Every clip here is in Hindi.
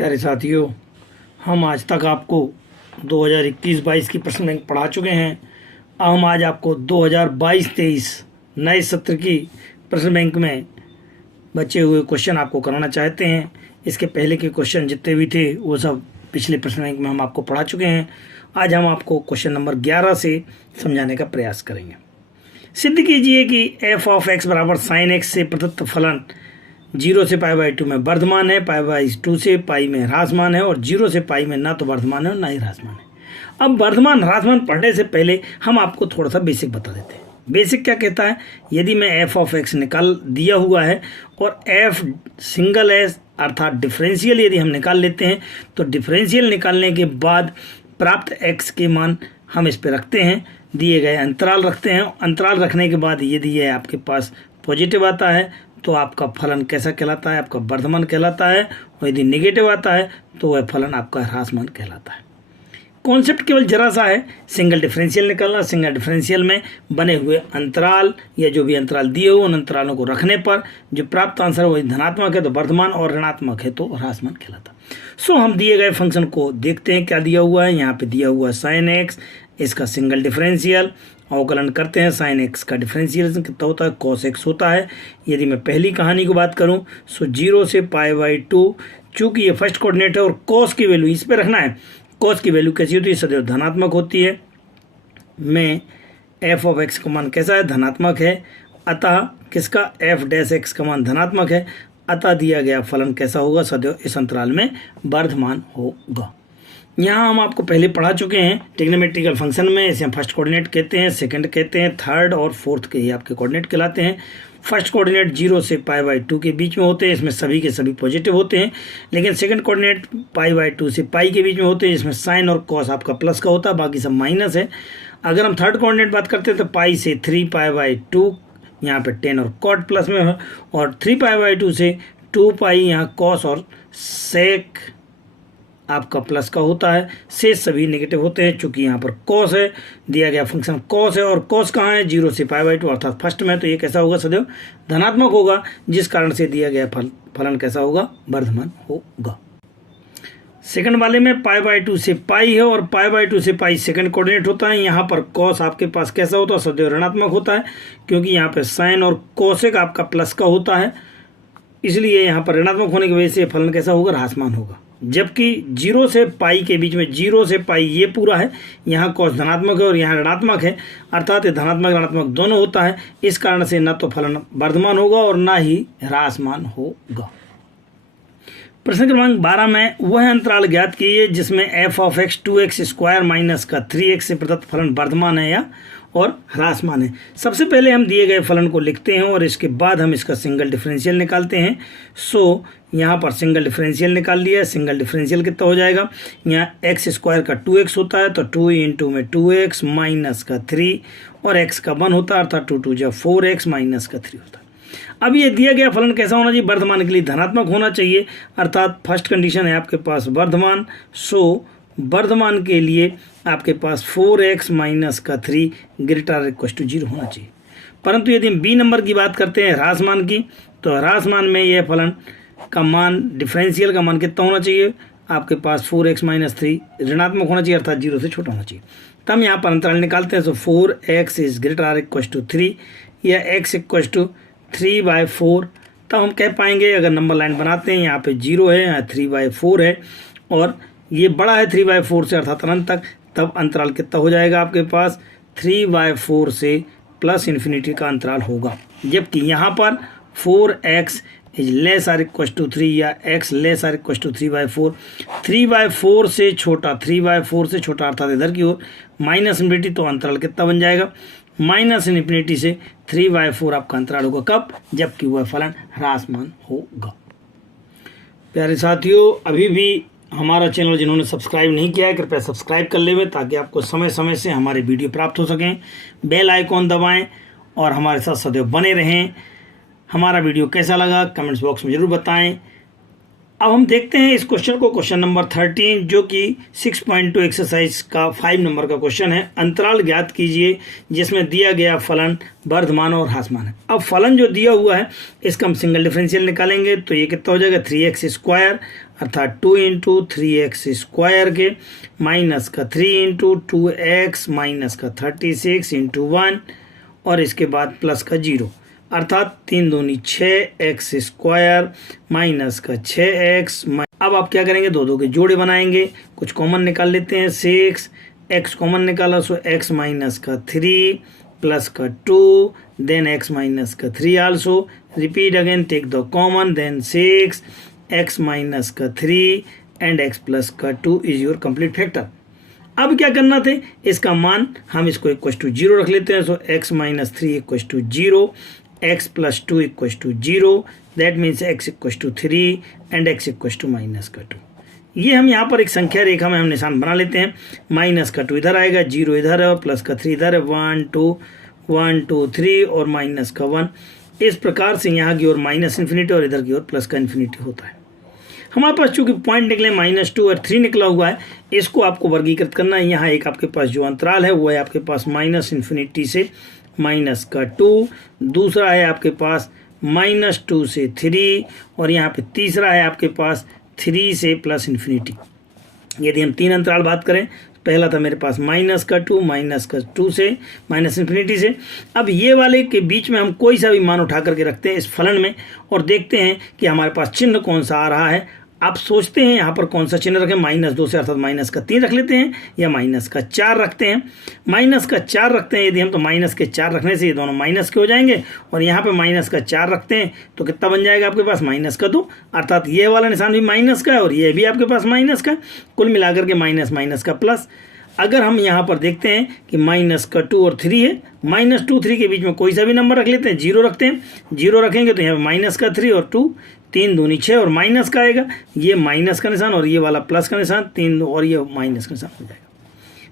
प्यारे साथियों, हम आज तक आपको 2021-22 की प्रश्न बैंक पढ़ा चुके हैं। अब हम आज आपको 2022-23 नए सत्र की प्रश्न बैंक में बचे हुए क्वेश्चन आपको कराना चाहते हैं। इसके पहले के क्वेश्चन जितने भी थे वो सब पिछले प्रश्न बैंक में हम आपको पढ़ा चुके हैं। आज हम आपको क्वेश्चन नंबर 11 से समझाने का प्रयास करेंगे। सिद्ध कीजिए कि f ऑफ x बराबर साइन x से प्रदत्त फलन 0 से π/2 में वर्धमान है, π/2 से पाई में ह्रासमान है और 0 से पाई में ना तो वर्धमान है और ना ही ह्रासमान है। अब वर्धमान ह्रासमान पढ़ने से पहले हम आपको थोड़ा सा बेसिक बता देते हैं। बेसिक क्या कहता है? यदि मैं f ऑफ x निकाल दिया हुआ है और f सिंगल है अर्थात डिफरेंशियल यदि हम निकाल लेते हैं तो डिफरेंशियल निकालने के बाद प्राप्त x के मान हम इस पे रखते हैं, दिए गए अंतराल रखते हैं। अंतराल रखने के बाद यदि ये आपके पास पॉजिटिव आता है तो आपका फलन कैसा कहलाता है? आपका वर्धमान कहलाता है। और यदि नेगेटिव आता है तो वह फलन आपका ह्रासमान कहलाता है। कॉन्सेप्ट केवल जरा सा है, सिंगल डिफरेंशियल निकालना। सिंगल डिफरेंशियल में बने हुए अंतराल या जो भी अंतराल दिए हुए उन अंतरालों को रखने पर जो प्राप्त आंसर वही धनात्मक है तो वर्धमान और ऋणात्मक है तो ह्रासमान कहलाता। सो हम दिए गए फंक्शन को देखते हैं क्या दिया हुआ है। यहाँ पे दिया हुआ है साइन एक्स, इसका सिंगल डिफरेंशियल अवकलन करते हैं। साइन एक्स का डिफरेंशियल कितना होता है? कॉस एक्स होता है। यदि मैं पहली कहानी की बात करूं सो 0 से π/2, चूंकि ये फर्स्ट कोऑर्डिनेट है और कॉस की वैल्यू इस पे रखना है। कॉस की वैल्यू कैसी होती है? सदैव धनात्मक होती है। में f ऑफ x का मान कैसा है? धनात्मक है। अतः किसका? f डैश x का मान धनात्मक है। अतः दिया गया फलन कैसा होगा? सदैव इस अंतराल में वर्धमान होगा। यहाँ हम आपको पहले पढ़ा चुके हैं ट्रिग्नोमेट्रिकल फंक्शन में। इसे हम फर्स्ट कोऑर्डिनेट कहते हैं, सेकंड कहते हैं, थर्ड और फोर्थ के ही आपके कोऑर्डिनेट कहलाते हैं। फर्स्ट कोऑर्डिनेट 0 से π/2 के बीच में होते हैं, इसमें सभी के सभी पॉजिटिव होते हैं। लेकिन सेकंड कोऑर्डिनेट π/2 से पाई के बीच में होते हैं, जिसमें साइन और कॉस आपका प्लस का होता है, बाकी सब माइनस है। अगर हम थर्ड कोऑर्डिनेट बात करते हैं तो पाई से 3π/2 यहाँ पे 10 और कॉट प्लस में है, और 3π/2 से 2 पाई यहाँ कॉस और सेक आपका प्लस का होता है। से सभी नेगेटिव होते हैं चूंकि यहाँ पर कॉस है, दिया गया फंक्शन कॉस है। और कॉस कहाँ है? 0 से π/2 अर्थात फर्स्ट में, तो ये कैसा होगा? सदैव धनात्मक होगा, जिस कारण से दिया गया फलन कैसा होगा? वर्धमान होगा। सेकंड वाले में π/2 से पाई है और π/2 से पाई सेकंड कोऑर्डिनेट होता है। यहाँ पर कॉस आपके पास कैसा होता है? सदैव ऋणात्मक होता है, क्योंकि यहाँ पे साइन और कोसेक आपका प्लस का होता है, इसलिए यहाँ पर ऋणात्मक होने की वजह से फलन कैसा होगा? ह्रासमान होगा। जबकि 0 से पाई के बीच में 0 से पाई ये पूरा है, यहाँ कॉस धनात्मक है और यहाँ ऋणात्मक है, अर्थात ये धनात्मक ऋणात्मक दोनों होता है। इस कारण से न तो फलन वर्धमान होगा और ना ही ह्रासमान होगा। प्रश्न क्रमांक 12 में वह अंतराल ज्ञात कीजिए जिसमें f of x 2x² minus का 3x से प्रदत्त फलन वर्धमान है या और ह्रासमान है। सबसे पहले हम दिए गए फलन को लिखते हैं और इसके बाद हम इसका सिंगल डिफरेंशियल निकालते हैं। सो यहाँ पर सिंगल डिफरेंशियल निकाल लिया। सिंगल डिफरेंशियल कितना हो जाएगा? यहाँ x² का 2x होता है तो 2 इंटू में 2x माइनस का 3 और x का 1 होता है, अर्थात 2 2 जा 4x माइनस का 3 होता है। अब ये दिया गया फलन कैसा होना चाहिए? वर्धमान के लिए धनात्मक होना चाहिए, अर्थात फर्स्ट कंडीशन है आपके पास वर्धमान। सो वर्धमान के लिए आपके पास 4x माइनस का 3 ग्रेटर इक्वल टू 0 होना चाहिए। परंतु यदि हम बी नंबर की बात करते हैं ह्रासमान की, तो ह्रासमान में यह फलन का मान डिफरेंशियल का मान कितना होना चाहिए? आपके पास 4x माइनस 3 ऋणात्मक होना चाहिए, अर्थात 0 से छोटा होना चाहिए। तब हम यहाँ पर अंतराल निकालते हैं। So 4x is greater equal to 3 या x इक्वल टू 3/4। तब हम कह पाएंगे, अगर नंबर लाइन बनाते हैं, यहाँ पे 0 है, यहाँ 3/4 है और ये बड़ा है 3/4 से अर्थात अनंत तक, तब अंतराल कितना हो जाएगा? आपके पास 3/4 से प्लस इन्फिनिटी का अंतराल होगा। जबकि यहाँ पर 4x is less or equal to 3 या x less or equal to 3/4, 3/4 से छोटा, 3/4 से छोटा अर्थात इधर की ओर माइनस इन्फिनिटी, तो अंतराल कितना बन जाएगा? माइनस इन्फिनिटी से 3/4 आपका अंतराल होगा। कब? जबकि वह फलन ह्रासमान होगा। प्यारे साथियों, अभी भी हमारा चैनल जिन्होंने सब्सक्राइब नहीं किया है कृपया सब्सक्राइब कर लें ताकि आपको समय समय से हमारे वीडियो प्राप्त हो सकें। बेल आइकॉन दबाएं और हमारे साथ सदैव बने रहें। हमारा वीडियो कैसा लगा कमेंट्स बॉक्स में ज़रूर बताएं। अब हम देखते हैं इस क्वेश्चन को, क्वेश्चन नंबर 13, जो कि 6.2 एक्सरसाइज का 5 नंबर का क्वेश्चन है। अंतराल ज्ञात कीजिए जिसमें दिया गया फलन वर्धमान और ह्रासमान है। अब फलन जो दिया हुआ है इसका हम सिंगल डिफरेंशियल निकालेंगे तो ये कितना हो जाएगा 3x स्क्वायर, अर्थात 2 इंटू 3x स्क्वायर के माइनस का 3 इंटू 2x माइनस का 36 इंटू 1 और इसके बाद प्लस का 0, अर्थात 3 दूनी 6x स्क्वायर माइनस का 6x। अब आप क्या करेंगे, दो के जोड़े बनाएंगे, कुछ कॉमन निकाल लेते हैं। 6x कॉमन निकाला सो x माइनस का 3 प्लस का 2 देन x माइनस का 3 also, repeat again, take the common, then 6x minus का 3 एंड x प्लस का 2 इज योर कंप्लीट फैक्टर। अब क्या करना थे, इसका मान हम इसको इक्वल टू 0 रख लेते हैं। So x minus 3 equal to 0, x plus 2 equal to 0, that means x equal to 3 and x equal to minus का 2। ये हम यहाँ पर एक संख्या रेखा में हम निशान बना लेते हैं। माइनस का 2 इधर आएगा, 0 इधर है और प्लस का 3 इधर है, 1 2 3 और माइनस का 1। इस प्रकार से यहाँ की ओर माइनस इन्फिनिटी और इधर की ओर प्लस का इन्फिनिटी होता है। हमारे पास चूंकि पॉइंट निकले -2 और 3 निकला हुआ है, इसको आपको वर्गीकृत करना है। यहाँ एक आपके पास जो अंतराल है वो है आपके पास माइनस इन्फिनिटी से माइनस का 2, दूसरा है आपके पास -2 से 3 और यहाँ पे तीसरा है आपके पास 3 से प्लस इन्फिनिटी। यदि हम 3 अंतराल बात करें, पहला था मेरे पास माइनस का 2 से माइनस इन्फिनिटी से। अब ये वाले के बीच में हम कोई सा भी मान उठा करके रखते हैं इस फलन में और देखते हैं कि हमारे पास चिन्ह कौन सा आ रहा है। आप सोचते हैं यहाँ पर कौन सा चिन्ह रखें, -2 से अर्थात माइनस का 3 रख लेते हैं या माइनस का 4 रखते हैं। माइनस का 4 रखते हैं यदि हम, तो माइनस के 4 रखने से ये दोनों माइनस के हो जाएंगे और यहाँ पे माइनस का 4 रखते हैं तो कितना बन जाएगा आपके पास -2, अर्थात ये वाला निशान भी माइनस का है और ये भी आपके पास माइनस का, कुल मिलाकर के माइनस का प्लस। अगर हम यहाँ पर देखते हैं कि -2 और 3 है, -2 3 के बीच में कोई सा भी नंबर रख लेते हैं, 0 रखते हैं। 0 रखेंगे तो यहाँ पे -3 और 2, 3 दूनी 6 और माइनस का आएगा, ये माइनस का निशान और ये वाला प्लस का निशान, 3 और ये माइनस का निशान हो जाएगा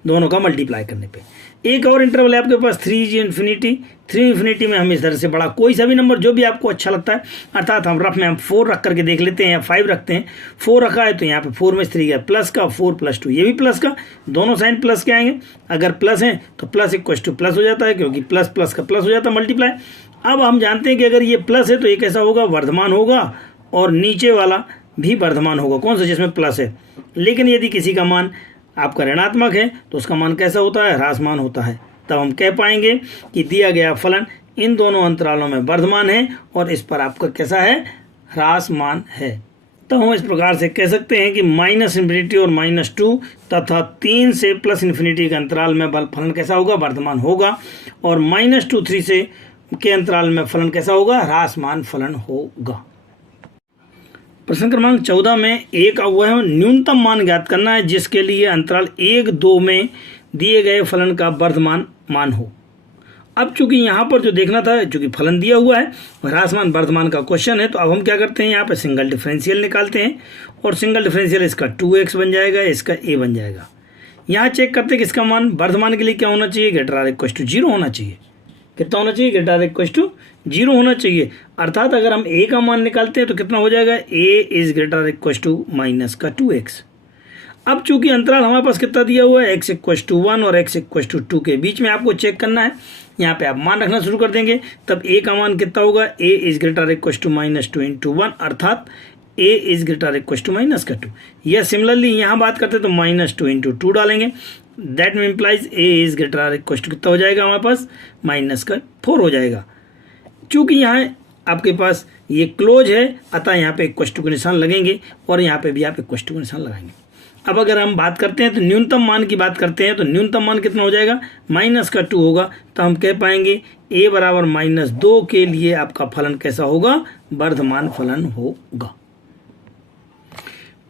दोनों का मल्टीप्लाई करने पे। एक और इंटरवल है आपके पास 3 इन्फिनिटी में हम इस तरह से बड़ा कोई सा भी नंबर जो भी आपको अच्छा लगता है, अर्थात हम रफ में हम 4 रख करके देख लेते हैं या 5 रखते हैं। 4 रखा है तो यहाँ पे 4 में 3 गया प्लस का, 4 + 2 ये भी प्लस का, दोनों साइन प्लस के आएंगे। अगर प्लस है तो प्लस इक्वल टू प्लस हो जाता है, क्योंकि प्लस प्लस का प्लस हो जाता है मल्टीप्लाई। अब हम जानते हैं कि अगर ये प्लस है तो ये कैसा होगा, वर्धमान होगा और नीचे वाला भी वर्धमान होगा, कौन सा, जिसमें प्लस है। लेकिन यदि किसी का मान आपका ऋणात्मक है तो उसका मान कैसा होता है, ह्रासमान होता है। तब हम कह पाएंगे कि दिया गया फलन इन दोनों अंतरालों में वर्धमान है और इस पर आपका कैसा है, ह्रासमान है। तो हम इस प्रकार से कह सकते हैं कि -इन्फिनिटी और -2 तथा 3 से प्लस इन्फिनिटी के अंतराल में फलन कैसा होगा, वर्धमान होगा, और -2 3 से के अंतराल में फलन कैसा होगा, ह्रासमान फलन होगा। प्रश्न क्रमांक 14 में एक हुआ है, न्यूनतम मान ज्ञात करना है जिसके लिए अंतराल 1 2 में दिए गए फलन का वर्धमान मान हो। अब चूंकि यहाँ पर जो देखना था, चूंकि फलन दिया हुआ है ह्रासमान वर्धमान का क्वेश्चन है, तो अब हम क्या करते हैं, यहाँ पे सिंगल डिफरेंशियल निकालते हैं और सिंगल डिफरेंशियल इसका 2x बन जाएगा, इसका a बन जाएगा। यहाँ चेक करते हैं कि इसका मान वर्धमान के लिए क्या होना चाहिए, >0 होना चाहिए। कितना होना चाहिए, >0 होना चाहिए। अर्थात अगर हम a का मान निकालते हैं तो कितना हो जाएगा, a > -2x। अब चूंकि अंतराल हमारे पास कितना दिया हुआ है, x = 1 और x = 2 के बीच में आपको चेक करना है। यहाँ पे आप मान रखना शुरू कर देंगे, तब a का मान कितना होगा, a > -2 × 1, अर्थात a > -2। या सिमिलरली यहाँ बात करते तो -2 × 2 डालेंगे, दैट में इम्प्लाइज a > कितना हो जाएगा हमारे पास, -4 हो जाएगा। चूँकि यहाँ आपके पास ये क्लोज है, अतः यहाँ पे = के निशान लगेंगे और यहाँ पे भी आप = के निशान लगाएंगे। अब अगर हम बात करते हैं तो न्यूनतम मान की बात करते हैं, तो न्यूनतम मान कितना हो जाएगा, -2 होगा। तो हम कह पाएंगे a = -2 के लिए आपका फलन कैसा होगा, वर्धमान फलन होगा।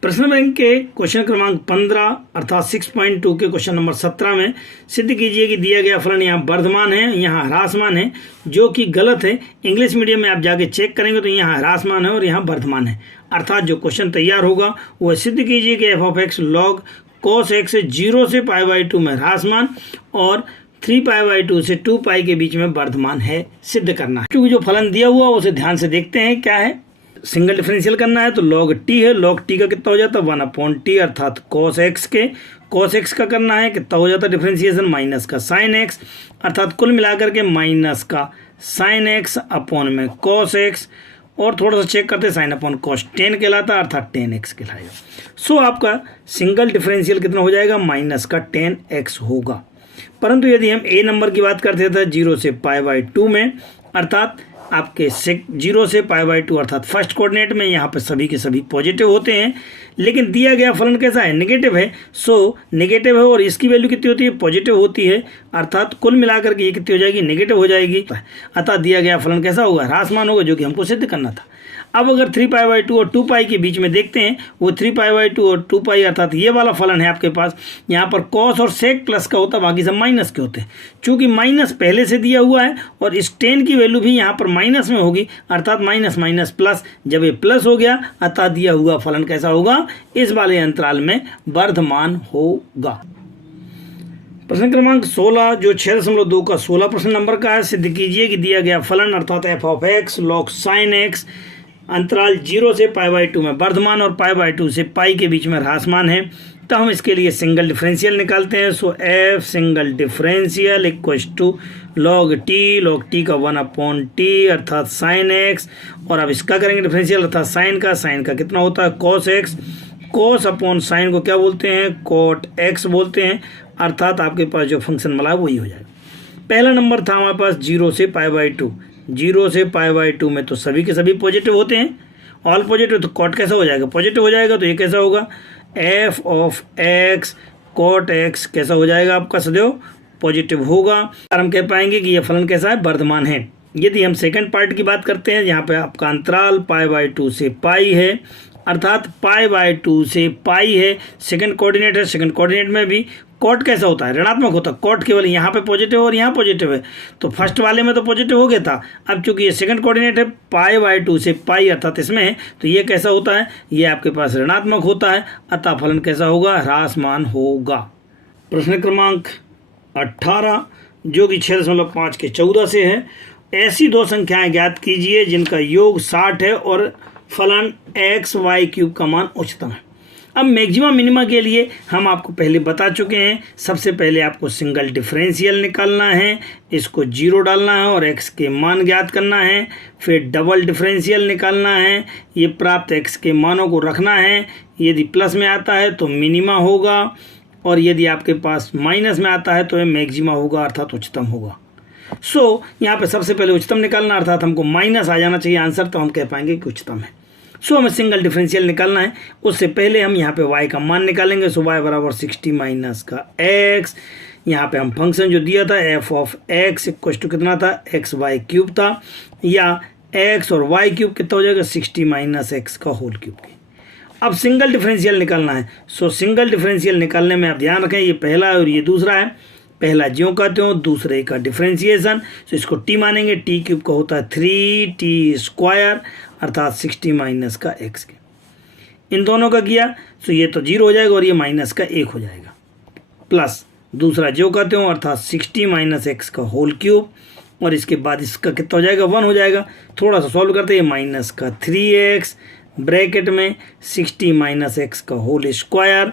प्रश्न बैंक के क्वेश्चन क्रमांक 15 अर्थात 6.2 के क्वेश्चन नंबर 17 में सिद्ध कीजिए कि दिया गया फलन यहाँ वर्धमान है, यहाँ ह्रासमान है, जो कि गलत है। इंग्लिश मीडियम में आप जाके चेक करेंगे तो यहाँ ह्रासमान है और यहाँ वर्धमान है। अर्थात जो क्वेश्चन तैयार होगा वह सिद्ध कीजिए कि f(x) log cos x 0 से π/2 में ह्रासमान और 3π/2 से 2π के बीच में वर्धमान है, सिद्ध करना है। क्योंकि जो फलन दिया हुआ उसे ध्यान से देखते हैं क्या है। सिंगल डिफरेंशियल करना है तो log t है, log t का कितना हो जाता है 1/t अर्थात cos x के, cos x का करना है कितना हो जाता है डिफरेंशिएशन माइनस का sin x अर्थात कुल मिलाकर के माइनस का sin x अपॉन में cos x और थोड़ा सा चेक करते साइन अपॉन कॉस 10 कहलाता है अर्थात 10x कहलाएगा। सो आपका सिंगल डिफरेंशियल कितना हो जाएगा माइनस का 10x होगा। परंतु यदि हम ए नंबर की बात करते थे 0 से π/2 में अर्थात आपके 0 से π/2 अर्थात फर्स्ट कोऑर्डिनेट में यहाँ पे सभी के सभी पॉजिटिव होते हैं, लेकिन दिया गया फलन कैसा है नेगेटिव है। सो नेगेटिव है और इसकी वैल्यू कितनी होती है पॉजिटिव होती है अर्थात कुल मिलाकर के ये कितनी हो जाएगी नेगेटिव हो जाएगी। अतः दिया गया फलन कैसा होगा ह्रासमान होगा, जो कि हमको सिद्ध करना था। अब अगर 3π/2 और 2π के बीच में देखते हैं, वो 3π/2 और 2π अर्थात ये वाला फलन है आपके पास, यहाँ पर cos और sec प्लस का होता है, बाकी सब माइनस के होते हैं। चूंकि माइनस पहले से दिया हुआ है और इस 10 की वैल्यू भी यहाँ पर माइनस में होगी अर्थात माइनस माइनस प्लस, जब ये प्लस हो गया अतः दिया हुआ फलन कैसा होगा इस वाले अंतराल में वर्धमान होगा। प्रश्न क्रमांक 16 जो 6.2 का 16 प्रश्न नंबर का है, सिद्ध कीजिए कि दिया गया फलन अर्थात f(x) log sin x अंतराल 0 से π/2 में वर्धमान और π/2 से पाई के बीच में ह्रासमान है। तो हम इसके लिए सिंगल डिफरेंशियल निकालते हैं। So f single differential equals to log t का 1/t अर्थात sin x और अब इसका करेंगे डिफरेंशियल अर्थात sin का कितना होता है cos x, cos upon sine को क्या बोलते हैं cot x बोलते हैं अर्थात आपके पास जो फंक्शन मिला वही हो जाएगा। पहला नंबर था हमारे पास 0 से π/2, 0 से π/2 में तो सभी के सभी पॉजिटिव होते हैं, ऑल पॉजिटिव, तो कॉट कैसा हो जाएगा पॉजिटिव हो जाएगा। तो ये कैसा होगा f(x) cot x कैसा हो जाएगा आपका सदैव पॉजिटिव होगा और हम कह पाएंगे कि यह फलन कैसा है वर्धमान है। यदि हम सेकंड पार्ट की बात करते हैं, यहाँ पे आपका अंतराल π/2 से पाई है अर्थात π/2 से पाई है, सेकंड कोऑर्डिनेट है, सेकंड कोऑर्डिनेट में भी कॉट कैसा होता है ऋणात्मक होता है। कॉट केवल यहाँ पे पॉजिटिव और यहाँ पॉजिटिव है, तो फर्स्ट वाले में तो पॉजिटिव हो गया था, अब चूंकि ये सेकंड कोऑर्डिनेट है π/2 से पाई अर्थात इसमें है, तो ये कैसा होता है ये आपके पास ऋणात्मक होता है अतः फलन कैसा होगा ह्रासमान होगा। प्रश्न क्रमांक 18 जो कि 6.5 के 14 से है, ऐसी दो संख्याएं ज्ञात कीजिए जिनका योग 60 है और फलन x(y)³ का मान उच्चतम है। अब मैक्सिमा मिनिमा के लिए हम आपको पहले बता चुके हैं, सबसे पहले आपको सिंगल डिफरेंशियल निकालना है, इसको 0 डालना है और x के मान ज्ञात करना है, फिर डबल डिफरेंशियल निकालना है, ये प्राप्त x के मानों को रखना है, यदि प्लस में आता है तो मिनिमा होगा और यदि आपके पास माइनस में आता है तो ये मैक्सिमा होगा अर्थात उच्चतम होगा। सो यहाँ पे सबसे पहले उच्चतम निकालना अर्थात हमको माइनस आ जाना चाहिए आंसर, तो हम कह पाएंगे कि उच्चतम है। सो हमें सिंगल डिफरेंशियल निकालना है, उससे पहले हम यहाँ पे y का मान निकालेंगे। सो y बराबर 60 माइनस का x, यहाँ पे हम फंक्शन जो दिया था f(x) इक्वल टू कितना था xy³ था, या x और y³ कितना हो जाएगा 60 माइनस x का होल क्यूब की। अब सिंगल डिफरेंशियल निकालना है। सो सिंगल डिफरेंशियल निकालने में आप ध्यान रखें ये पहला है और ये दूसरा है, पहला ज्यों का त्यों, दूसरे का डिफरेंशिएशन, तो इसको t मानेंगे, t³ का होता है 3t² अर्थात 60 माइनस का x के। इन दोनों का किया तो ये तो 0 हो जाएगा और ये माइनस का 1 हो जाएगा, प्लस दूसरा ज्यों का त्यों अर्थात 60 माइनस x का होल क्यूब और इसके बाद इसका कितना हो जाएगा 1 हो जाएगा। थोड़ा सा सॉल्व करते हैं, माइनस का 3x ब्रैकेट में 60 माइनस x का होल स्क्वायर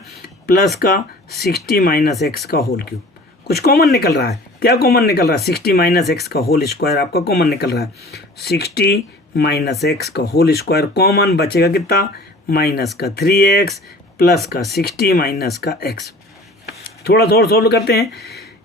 प्लस का 60 माइनस x का होल क्यूब। कुछ कॉमन निकल रहा है, क्या कॉमन निकल रहा है 60 माइनस x का होल स्क्वायर आपका कॉमन निकल रहा है, 60 माइनस x का होल स्क्वायर कॉमन बचेगा कितना माइनस का 3x प्लस का 60 माइनस का x। थोड़ा थोड़ा सॉल्व करते हैं,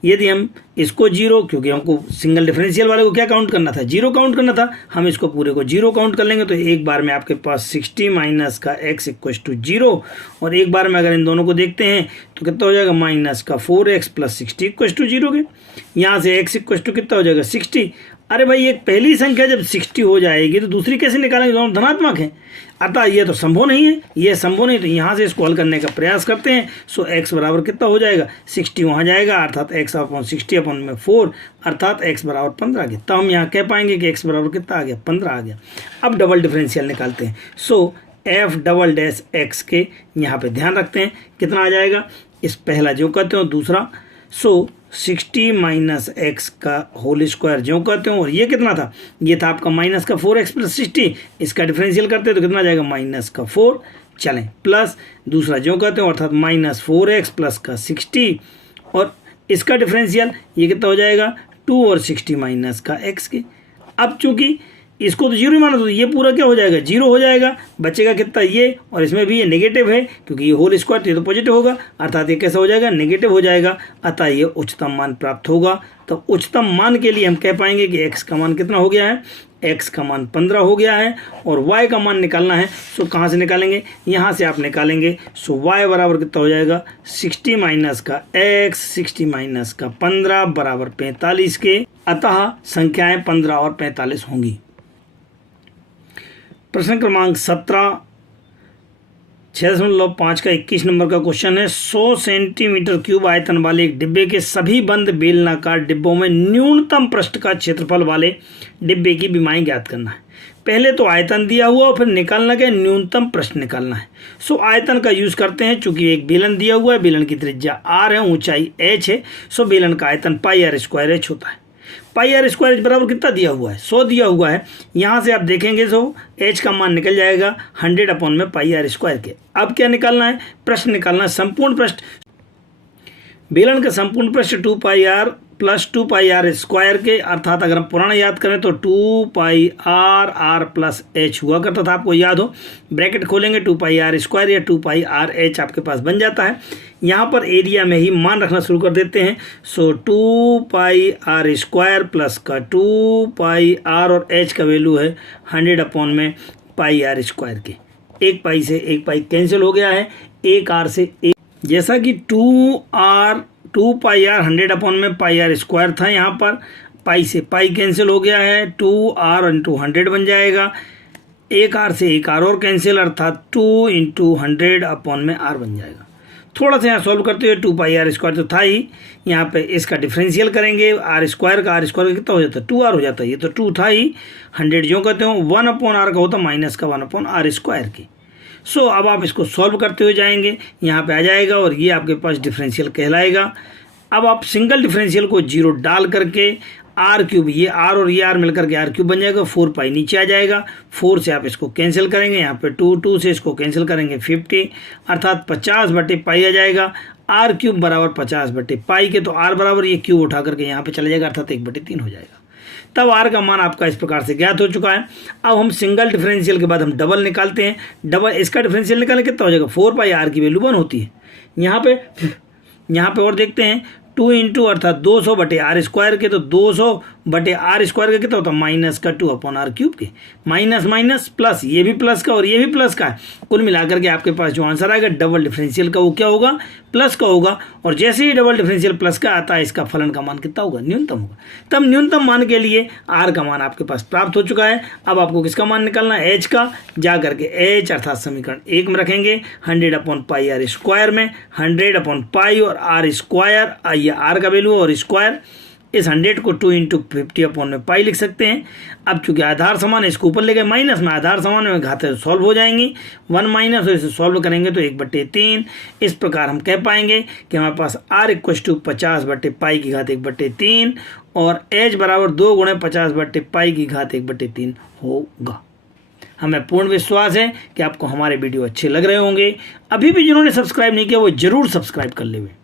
यदि हम इसको 0, क्योंकि हमको सिंगल डिफरेंशियल वाले को क्या काउंट करना था 0 काउंट करना था, हम इसको पूरे को 0 काउंट कर लेंगे तो एक बार में आपके पास 60 माइनस का x इक्वल टू 0 और एक बार में अगर इन दोनों को देखते हैं तो कितना हो जाएगा माइनस का 4x प्लस 60 इक्वल टू 0 के। यहाँ से x इक्वल टू कितना हो जाएगा 60। अरे भाई एक पहली संख्या जब 60 हो जाएगी तो दूसरी कैसे निकालेंगे, दोनों धनात्मक हैं, अतः ये तो संभव नहीं है, ये संभव नहीं, तो यहाँ से इसको हल करने का प्रयास करते हैं। सो x बराबर कितना हो जाएगा 60 वहाँ जाएगा अर्थात x अपॉन 60 अपॉन में 4 अर्थात x बराबर 15 आ गया। तो हम यहाँ कह पाएंगे कि x बराबर कितना आ गया 15 आ गया। अब डबल डिफरेंशियल निकालते हैं। सो f(x) के यहाँ पे ध्यान रखते हैं कितना आ जाएगा, इस पहला जो कहते हो दूसरा सो 60 माइनस एक्स का होल स्क्वायर जो कहते हो, और ये कितना था, ये था आपका माइनस का 4x प्लस 60, इसका डिफरेंशियल करते हैं तो कितना जाएगा माइनस का 4, चलें प्लस दूसरा जो कहते हो अर्थात माइनस 4x प्लस का 60, और इसका डिफरेंशियल ये कितना हो जाएगा 2 और 60 माइनस का x के। अब चूंकि इसको तो जीरो ही माना तो ये पूरा क्या हो जाएगा, जीरो हो जाएगा, बचेगा कितना ये, और इसमें भी ये नेगेटिव है क्योंकि ये होल स्क्वायर ये तो पॉजिटिव होगा, अर्थात ये कैसा हो जाएगा, नेगेटिव हो जाएगा, अतः ये उच्चतम मान प्राप्त होगा। तो उच्चतम मान के लिए हम कह पाएंगे कि x का मान कितना हो गया है, x का मान 15 हो गया है, और y का मान निकालना है। सो कहाँ से निकालेंगे, यहाँ से आप निकालेंगे। सो y बराबर कितना हो जाएगा 60 माइनस का x, 60 माइनस का 15 बराबर 45 के, अतः संख्याएं 15 और 45 होंगी। प्रश्न क्रमांक 17 6.5 का 21 नंबर का क्वेश्चन है। 100 सेंटीमीटर क्यूब आयतन वाले एक डिब्बे के सभी बंद बेलनाकार डिब्बों में न्यूनतम पृष्ठ का क्षेत्रफल वाले डिब्बे की विमाएं ज्ञात करना है। पहले तो आयतन दिया हुआ और फिर निकालना क्या, न्यूनतम पृष्ठ निकालना है। सो आयतन का यूज करते हैं, चूंकि एक बेलन दिया हुआ है, बेलन की त्रिज्या r है, ऊंचाई h है, सो बेलन का आयतन पाई r स्क्वायर h होता है। पाई आर स्क्वायर एच बराबर कितना दिया हुआ है, 100 दिया हुआ है। यहाँ से आप देखेंगे तो एच का मान निकल जाएगा 100 अपॉन में पाई आर स्क्वायर के। अब क्या निकालना है, पृष्ठ निकालना है, संपूर्ण पृष्ठ, बेलन का संपूर्ण पृष्ठ 2 pi r plus 2 pi r square के, अर्थात अगर हम पुराना याद करें तो 2 pi r r plus h हुआ करता था, आपको याद हो, ब्रैकेट खोलेंगे 2 पाई आर स्क्वायर या 2 पाई आर एच आपके पास बन जाता है। यहाँ पर एरिया में ही मान रखना शुरू कर देते हैं। सो 2 पाई आर स्क्वायर प्लस का 2 पाई आर और एच का वैल्यू है 100 अपॉन में पाई आर स्क्वायर के। एक पाई से एक पाई कैंसिल हो गया है, एक आर से एक, जैसा कि 2 पाई आर 100 अपॉन में पाई आर स्क्वायर था, यहाँ पर पाई से पाई कैंसिल हो गया है, 2 आर इंटू 100 बन जाएगा, एक आर से एक आर और कैंसिल, अर्थात 2 इंटू 100 अपॉन में आर बन जाएगा। थोड़ा सा यहाँ सॉल्व करते हुए 2 पाई आर स्क्वायर तो था ही, यहाँ पे इसका डिफरेंशियल करेंगे, आर स्क्वायर का कितना हो जाता है 2 आर हो जाता है, ये तो 2 था ही, 100 जो कहते हो 1 अपॉन आर का होता माइनस का 1 अपॉन आर स्क्वायर की। सो अब आप इसको सॉल्व करते हुए जाएंगे, यहाँ पे आ जाएगा और ये आपके पास डिफरेंशियल कहलाएगा। अब आप सिंगल डिफरेंशियल को 0 डाल करके आर क्यूब, ये आर और ये आर मिलकर के आर क्यूब बन जाएगा, 4 पाई नीचे आ जाएगा, 4 से आप इसको कैंसिल करेंगे, यहाँ पे 2 से इसको कैंसिल करेंगे 50, अर्थात 50 बटे पाई आ जाएगा, आर क्यूब बराबर 50 बटे पाई के, तो आर बराबर ये क्यूब उठा करके यहाँ पे चला जाएगा, अर्थात 1/3 हो जाएगा। तब आर का मान आपका इस प्रकार से ज्ञात हो चुका है। अब हम सिंगल डिफरेंशियल के बाद हम डबल निकालते हैं, डबल इसका डिफरेंशियल निकालें कितना हो जाएगा, 4 पाई आर की वैल्यू 1 होती है। यहाँ पे और देखते हैं 2 इंटू अर्थात 200 बटे आर स्क्वायर के, तो 200 बटे आर स्क्वायर का कितना होता है माइनस का 2 अपॉन आर क्यूब के, माइनस माइनस प्लस, ये भी प्लस का और ये भी प्लस का है, कुल मिलाकर के आपके पास जो आंसर आएगा डबल डिफरेंशियल का वो क्या होगा, प्लस का होगा। और जैसे ही डबल डिफरेंशियल प्लस का आता है, इसका फलन का मान कितना होगा, न्यूनतम होगा। तब न्यूनतम मान के लिए आर का मान आपके पास प्राप्त हो चुका है। अब आपको किसका मान निकालना है, एच का, जा करके एच अर्थात समीकरण 1 में रखेंगे, 100 अपॉन पाई आर स्क्वायर में 100 अपॉन पाई और आर स्क्वायर, ये आर का वैल्यू और स्क्वायर, इस 100 को 2 इंटू 50 अपॉन में पाई लिख सकते हैं। अब चूंकि आधार समान है, इसको ऊपर ले गए माइनस में, आधार समान में घातें सॉल्व हो जाएंगी, 1 माइनस और इसे सॉल्व करेंगे तो 1/3। इस प्रकार हम कह पाएंगे कि हमारे पास आर इक्व टू 50 बटे पाई की घात 1/3 और एच बराबर 2 गुणे 50 बटे पाई की घात 1/3 होगा। हमें पूर्ण विश्वास है कि आपको हमारे वीडियो अच्छे लग रहे होंगे। अभी भी जिन्होंने सब्सक्राइब नहीं किया वो जरूर सब्सक्राइब कर लेंगे।